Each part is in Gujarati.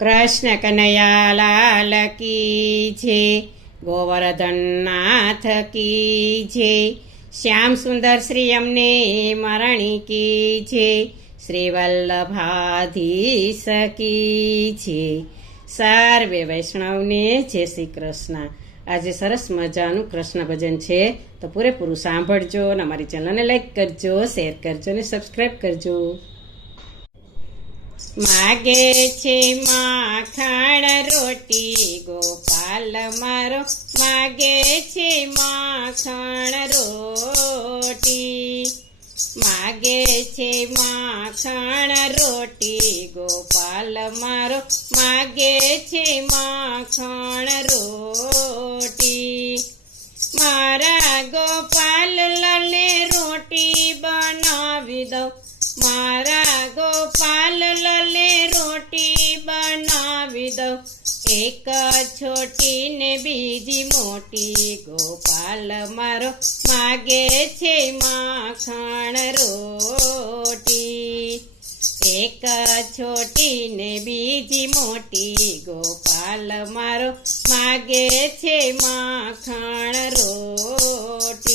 કૃષ્ણ કનૈયાલાલ કી જે ગોવર્ધનનાથ કી જે શ્યામ સુંદર શ્રી અમને મરણી કી જે શ્રી વલ્લભાધીશ કી જે સર્વે વૈષ્ણવને જય શ્રી કૃષ્ણ. આજે સરસ મજાનું કૃષ્ણ ભજન છે. તો પૂરેપૂરું સાંભળજો અને અમારી ચેનલને લાઈક કરજો, શેર કરજો અને સબસ્ક્રાઈબ કરજો. માગે છે માખણ રોટી, ગોપાલ મારો માગે છે માખણ રોટી. માગે છે માખણ રોટી, ગોપાલ મારો માગે છે માખણ રોટી. મારા ગોપાલ લલે રોટી બનાવી દઉં. મારા ગોપાલ લલે રોટી બનાવી દઉં. એક છોટી ને બીજી મોટી. ગોપાલ મારો માગે છે માખણ રોટી. એક છોટી ને બીજી મોટી. ગોપાલ મારો માગે છે માખણ રોટી.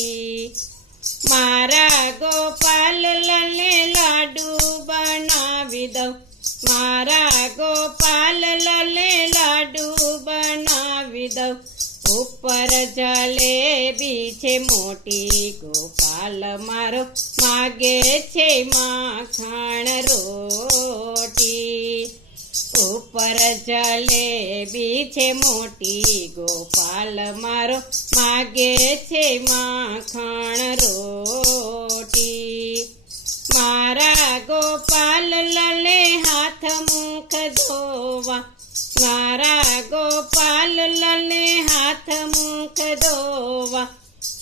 બનાવી દઉં ઉપર જલેબી છે મોટી ગોપાલ મારો માગે છે માખણ રોટી. ઉપર જલેબી છે મોટી ગોપાલ મારો માગે છે માખણ રોટી. મારા ગોપાલ લલે હાથ મુખ ધોવા. મારા ગોપાલ લલે હાથ મુખ ધોવા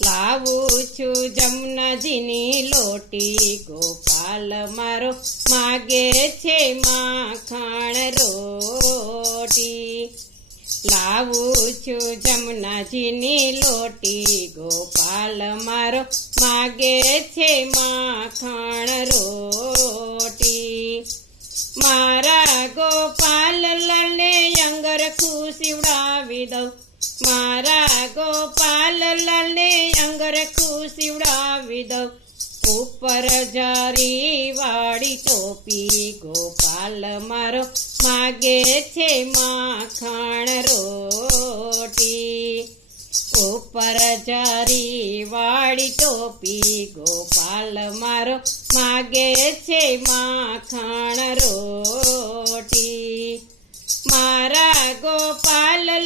લાવું છું જમનાજીની લોટી. ગોપાલ મારો માગે છે માખણ રોટી. લાવું છું જમનાજીની લોટી. ગોપાલ મારો માગે છે માખણ રોટી. દઉં મારા ગોપાલ લાલને અંગરખું સીવડાવી દઉં ઉપર જારી વાળી ટોપી ગોપાલ મારો માગે છે માખણ રોટી. ઉપર જારી વાળી ટોપી ગોપાલ મારો માગે છે માખણ રોટી. મારા ગોપાલ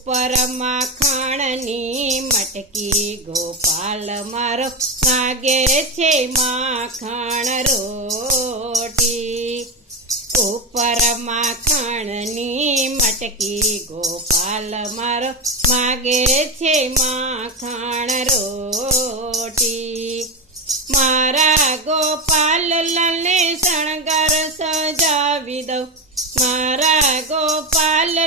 ઉપર માખણની મટકી ગોપાલ મારો માગે છે માખણ રોટી. ઉપર માખણની મટકી ગોપાલ મારો માગે છે માખણ રોટી. મારા ગોપાલ લલે શણગાર સજાવી દઉં. મારા ગોપાલ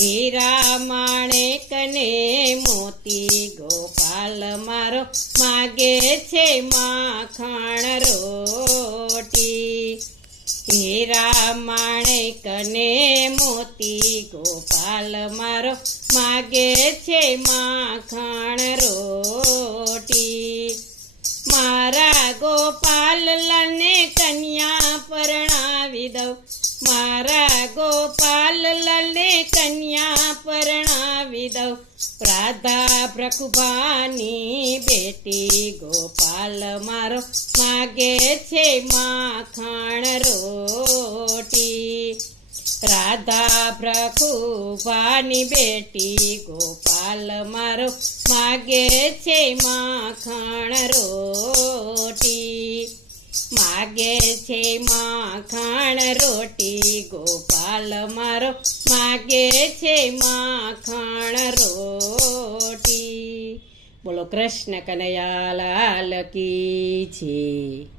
હીરા માણેકને મોતી? ગોપાલ મારો માગે છે માખણ રોટી. હીરા માણેકને મોતી? ગોપાલ મારો માગે છે માખણ રોટી. મારા ગોપાલ રાધા પ્રકુભાની બેટી ગોપાલ મારો માગે છે માખણ રોટી. રાધા પ્રકુભાની બેટી ગોપાલ મારો માગે છે માખણ રોટી. માગે છે માખણ રોટી. ગોપાલ મારો માગે છે માખણ રોટી. બોલો કૃષ્ણ કનૈયા લાલ કી છે